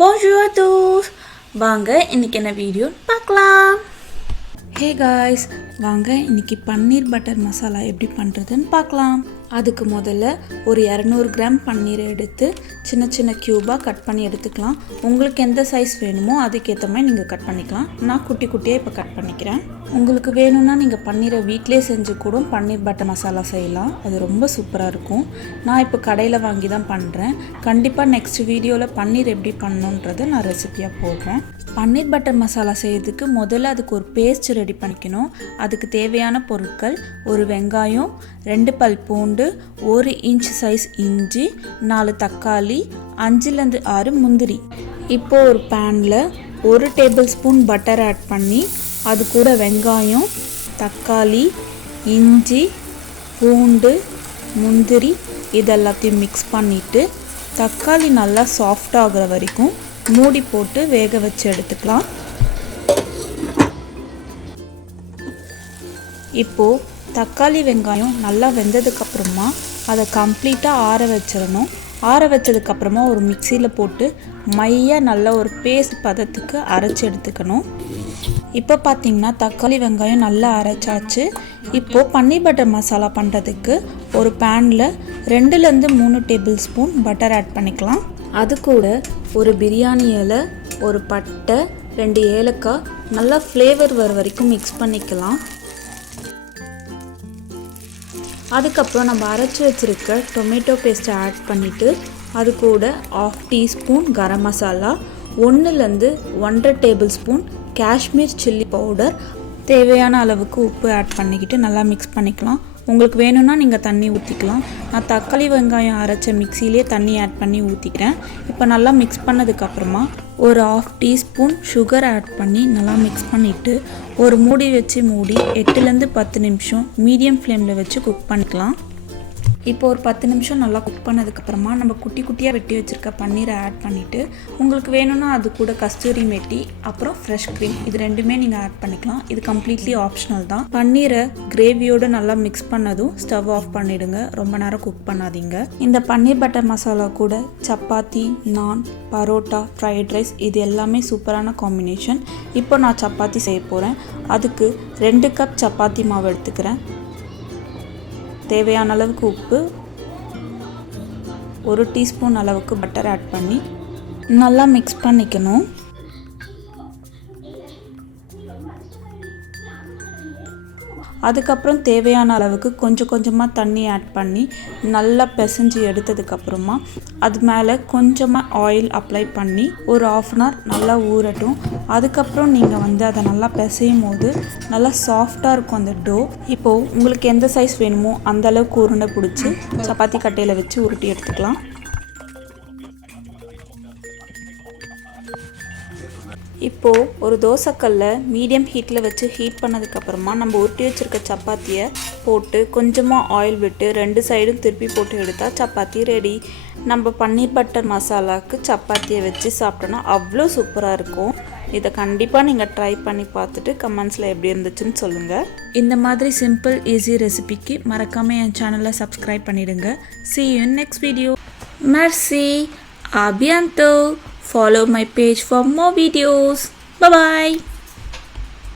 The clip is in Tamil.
Bonjour à tous. வாங்க இன்னைக்கு என்ன வீடியோ பார்க்கலாம். ஹே காய்ஸ், வாங்க இன்னைக்கு பன்னீர் பட்டர் மசாலா எப்படி பண்ணுறதுன்னு பார்க்கலாம். அதுக்கு முதல்ல ஒரு 200 கிராம் பன்னீரை எடுத்து சின்ன சின்ன க்யூபாக கட் பண்ணி எடுத்துக்கலாம். உங்களுக்கு எந்த சைஸ் வேணுமோ அதுக்கேற்ற மாதிரி நீங்கள் கட் பண்ணிக்கலாம். நான் குட்டி குட்டியாக இப்போ கட் பண்ணிக்கிறேன். உங்களுக்கு வேணும்னா நீங்கள் பன்னீரை வீட்டிலே செஞ்சு கூட பன்னீர் பட்டர் மசாலா செய்யலாம். அது ரொம்ப சூப்பராக இருக்கும். நான் இப்போ கடையில் வாங்கி தான் பண்ணுறேன். கண்டிப்பாக நெக்ஸ்ட் வீடியோவில் பன்னீர் எப்படி பண்ணணுன்றதை நான் ரெசிபியாக போடுறேன். பன்னீர் பட்டர் மசாலா செய்யறதுக்கு முதல்ல அதுக்கு ஒரு பேஸ்ட் ரெடி பண்ணிக்கணும். அதுக்கு தேவையான பொருட்கள்: ஒரு வெங்காயம், 2 பல் பூண்டு, 1 இன்ச் சைஸ் இஞ்சி, 4 தக்காளி, 5லேருந்து 6 முந்திரி. இப்போ ஒரு பேனில் 1 டேபிள் ஸ்பூன் பட்டர் ஆட் பண்ணி அது கூட வெங்காயம், தக்காளி, இஞ்சி, பூண்டு, முந்திரி இதெல்லாத்தையும் மிக்ஸ் பண்ணிவிட்டு தக்காளி நல்லா சாஃப்ட் ஆகுற வரைக்கும் மூடி போட்டு வேக வச்சு எடுத்துக்கலாம். இப்போது தக்காளி வெங்காயம் நல்லா வெந்ததுக்கப்புறமா அதை கம்ப்ளீட்டாக ஆற வச்சிடணும். ஆற வச்சதுக்கப்புறமா ஒரு மிக்சியில் போட்டு மையாக நல்ல ஒரு பேஸ்ட் பதத்துக்கு அரைச்சி எடுத்துக்கணும். இப்போ பார்த்திங்கன்னா தக்காளி வெங்காயம் நல்லா அரைச்சாச்சு. இப்போது பன்னீர் பட்டர் மசாலா பண்ணுறதுக்கு ஒரு பேனில் 2லேருந்து 3 டேபிள் ஸ்பூன் பட்டர் ஆட் பண்ணிக்கலாம். அது கூட ஒரு பிரியாணி இலை, ஒரு பட்டை, 2 ஏலக்காய் நல்லா ஃப்ளேவர் வர வரைக்கும் மிக்ஸ் பண்ணிக்கலாம். அதுக்கப்புறம் நம்ம அரைச்சி வச்சுருக்க டொமேட்டோ பேஸ்ட்டை ஆட் பண்ணிவிட்டு அது கூட 1/2 டீஸ்பூன் கரம் மசாலா, 1லேருந்து 1.5 tablespoon Kashmir chilli powder, தேவையான அளவுக்கு உப்பு ஆட் பண்ணிக்கிட்டு நல்லா மிக்ஸ் பண்ணிக்கலாம். உங்களுக்கு வேணும்னா நீங்கள் தண்ணி ஊற்றிக்கலாம். நான் தக்காளி வெங்காயம் அரைச்ச மிக்சிலே தண்ணி ஆட் பண்ணி ஊற்றிக்கிறேன். இப்போ நல்லா மிக்ஸ் பண்ணதுக்கப்புறமா ஒரு 1/2 டீஸ்பூன் சுகர் ஆட் பண்ணி நல்லா மிக்ஸ் பண்ணிவிட்டு ஒரு மூடி வச்சு மூடி 8லேருந்து 10 நிமிஷம் மீடியம் ஃப்ளேமில் வச்சு குக் பண்ணிக்கலாம். இப்போ ஒரு 10 நிமிஷம் நல்லா குக் பண்ணதுக்கப்புறமா நம்ம குட்டி குட்டியாக வெட்டி வச்சுருக்க பன்னீரை ஆட் பண்ணிவிட்டு உங்களுக்கு வேணும்னா அது கூட கஸ்தூரி மேத்தி அப்புறம் ஃப்ரெஷ் க்ரீம் இது ரெண்டுமே நீங்கள் ஆட் பண்ணிக்கலாம். இது கம்ப்ளீட்லி ஆப்ஷனல் தான். பன்னீரை கிரேவியோடு நல்லா மிக்ஸ் பண்ணதும் ஸ்டவ் ஆஃப் பண்ணிவிடுங்க. ரொம்ப நேரம் குக் பண்ணாதீங்க. இந்த பன்னீர் பட்டர் மசாலா கூட சப்பாத்தி, நான், பரோட்டா, ஃப்ரைட் ரைஸ் இது எல்லாமே சூப்பரான காம்பினேஷன். இப்போ நான் சப்பாத்தி செய்ய போகிறேன். அதுக்கு 2 கப் சப்பாத்தி மாவு எடுத்துக்கிறேன். தேவையான அளவுக்கு உப்பு, 1 டீஸ்பூன் அளவுக்கு பட்டர் ஆட் பண்ணி நல்லா மிக்ஸ் பண்ணிக்கணும். அதுக்கப்புறம் தேவையான அளவுக்கு கொஞ்சம் கொஞ்சமாக தண்ணி ஆட் பண்ணி நல்லா பிசைஞ்சு எடுத்ததுக்கப்புறமா அது மேலே கொஞ்சமாக ஆயில் அப்ளை பண்ணி ஒரு 1/2 அன் ஹவர் நல்லா ஊறட்டும். அதுக்கப்புறம் நீங்கள் அதை நல்லா பிசையும் போது நல்லா சாஃப்டாக இருக்கும் அந்த டோ. இப்போது உங்களுக்கு எந்த சைஸ் வேணுமோ அந்தளவுக்கு உருண்டை பிடிச்சி சப்பாத்தி கட்டையில் வச்சு உருட்டி எடுத்துக்கலாம். இப்போது ஒரு தோசைக்கல்ல மீடியம் ஹீட்டில் வச்சு ஹீட் பண்ணதுக்கப்புறமா நம்ம உருட்டி வச்சுருக்க சப்பாத்தியை போட்டு கொஞ்சமாக ஆயில் விட்டு 2 சைடும் திருப்பி போட்டு எடுத்தால் சப்பாத்தி ரெடி. நம்ம பன்னீர் பட்டர் மசாலாவுக்கு சப்பாத்தியை வச்சு சாப்பிட்டோன்னா அவ்வளோ சூப்பராக இருக்கும். இதை கண்டிப்பாக நீங்கள் ட்ரை பண்ணி பார்த்துட்டு கமெண்ட்ஸில் எப்படி இருந்துச்சுன்னு சொல்லுங்கள். இந்த மாதிரி சிம்பிள் ஈஸி ரெசிபிக்கு மறக்காமல் என் சேனலை சப்ஸ்கிரைப் பண்ணிவிடுங்க. See you in next video. Merci. À bientôt. Follow my page for more videos. Bye bye.